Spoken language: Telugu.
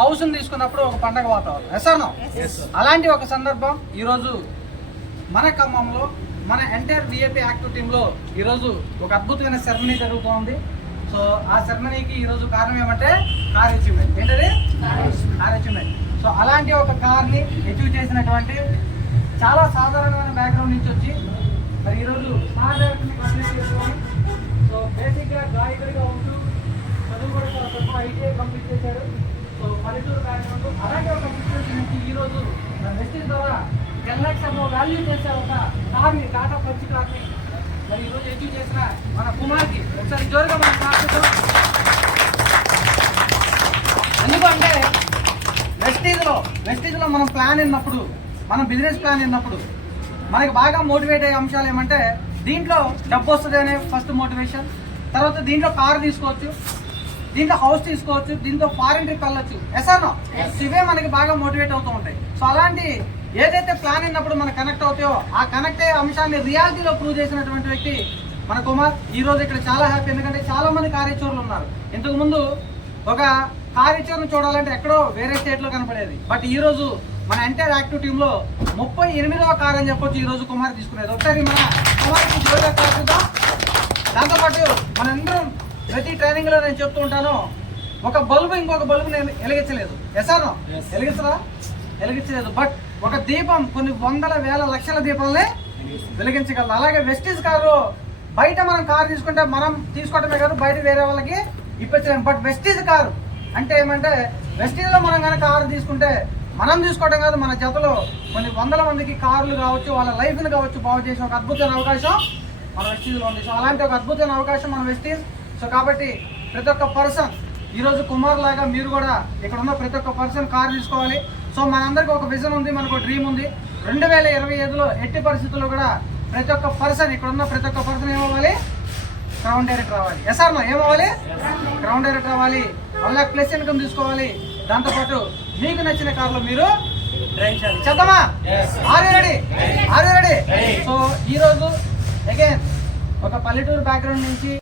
హౌస్ని తీసుకున్నప్పుడు ఒక పండగ వాతావరణం. ఎసానో అలాంటి ఒక సందర్భం ఈరోజు మన ఖమ్మంలో మన ఎంటైర్ విఐపి యాక్టివ్ టీంలో ఈరోజు ఒక అద్భుతమైన సెరమనీ జరుగుతోంది. సో ఆ సెరమనీకి ఈరోజు కారణం ఏమంటే కార్ అచీవ్మెంట్. ఏంటది? Car achievement. సో అలాంటి ఒక కార్ని అచీవ్ చేసినటువంటి చాలా సాధారణమైన బ్యాక్గ్రౌండ్ నుంచి వచ్చి మరి ఈరోజు డైరెక్టర్ని కంప్లీట్ చేసుకొని సో బేసిక్గా గాయకుడిగా ఉంటూ చదువు కూడా ఐటీఐ కంప్లీట్ చేశాడు. సో పల్లెటూరు బ్యాక్గ్రౌండ్ అలాంటి ఒక బిజినెస్ నుంచి ఈరోజు వెస్టేజ్ ద్వారా 10 lakhs వాల్యూ చేసే ఒక కార్ని, టాటా పంచ్ కార్ని మరి ఈరోజు అచీవ్ చేసిన మన కుమార్కి ఒకసారి జోరుగా మనం ప్రార్థిద్దాం. ఎందుకంటే వెస్టీజ్లో మనం ప్లాన్ విన్నప్పుడు, మనం బిజినెస్ ప్లాన్ విన్నప్పుడు మనకి బాగా మోటివేట్ అయ్యే అంశాలు ఏమంటే దీంట్లో డబ్బు వస్తుంది అనే ఫస్ట్ మోటివేషన్, తర్వాత దీంట్లో కారు తీసుకోవచ్చు, దీంట్లో హౌస్ తీసుకోవచ్చు, దీంతో ఫారెన్ ట్రిప్ వెళ్ళొచ్చు. ఎసానో ఇవే మనకి బాగా మోటివేట్ అవుతూ ఉంటాయి. సో అలాంటి ఏదైతే ప్లాన్ అయినప్పుడు మనకు కనెక్ట్ అవుతాయో ఆ కనెక్ట్ అయ్యే అంశాన్ని రియాలిటీలో ప్రూవ్ చేసినటువంటి వ్యక్తి మన కుమార్. ఈ రోజు ఇక్కడ చాలా హ్యాపీ, ఎందుకంటే చాలా మంది కార్యచూరులు ఉన్నారు. ఇంతకు ముందు ఒక కార్యచూరును చూడాలంటే ఎక్కడో వేరే స్టేట్లో కనపడేది. బట్ ఈ రోజు మన ఎంటైర్ యాక్టివ్ టీంలో 38వ కార్ అని చెప్పొచ్చు ఈ రోజు కుమార్ తీసుకునేది. ఒకసారి మన కుమార్కి జోరుగా కాల్చుదాం. దాంతోపాటు మనందరం ప్రతి ట్రైనింగ్ లో నేను చెప్తూ ఉంటాను, ఒక బల్బు ఇంకొక బల్బు నేను వెలిగించలేదు. ఎసానో వెలిగించలేదు. బట్ ఒక దీపం కొన్ని వందల వేల లక్షల దీపాలనే వెలిగించగలదు. అలాగే వెస్టీజ్ కారు బయట మనం కారు తీసుకుంటే మనం తీసుకోవటమే కాదు, బయట వేరే వాళ్ళకి ఇప్పించలేము. బట్ వెస్టీజ్ కారు అంటే ఏమంటే వెస్టీజ్లో మనం కనుక కారు తీసుకుంటే మనం తీసుకోవడం కాదు, మన జతలో కొన్ని వందల మందికి కార్లు కావచ్చు, వాళ్ళ లైఫ్ని కావచ్చు బాగు చేసే ఒక అద్భుతమైన అవకాశం మన వెస్టీజ్లో ఉంది. సో అలాంటి ఒక అద్భుతమైన అవకాశం మన వెస్టీజ్. సో కాబట్టి ప్రతి ఒక్క పర్సన్ ఈరోజు కుమార్ లాగా మీరు కూడా ఇక్కడ ఉన్న ప్రతి ఒక్క పర్సన్ కారు తీసుకోవాలి. సో మనందరికీ ఒక విజన్ ఉంది, మనకు ఒక డ్రీమ్ ఉంది. 2025లో ఎట్టి పరిస్థితుల్లో కూడా ప్రతి ఒక్క పర్సన్, ఇక్కడ ఉన్న ప్రతి ఒక్క పర్సన్ ఏమవ్వాలి? గ్రౌండ్ డైరెక్టర్ అవ్వాలి. ఎస్ఆర్నో ఏమవ్వాలి? గ్రౌండ్ డైరెక్టర్ అవ్వాలి. 1 lakh ప్లస్ ఇన్కమ్ తీసుకోవాలి. దాంతోపాటు మీకు నచ్చిన కార్లో మీరు డ్రైవ్ చేయాలి. చేద్దామా? Are you ready? సో ఈరోజు అగైన్ ఒక పల్లెటూరు బ్యాక్గ్రౌండ్ నుంచి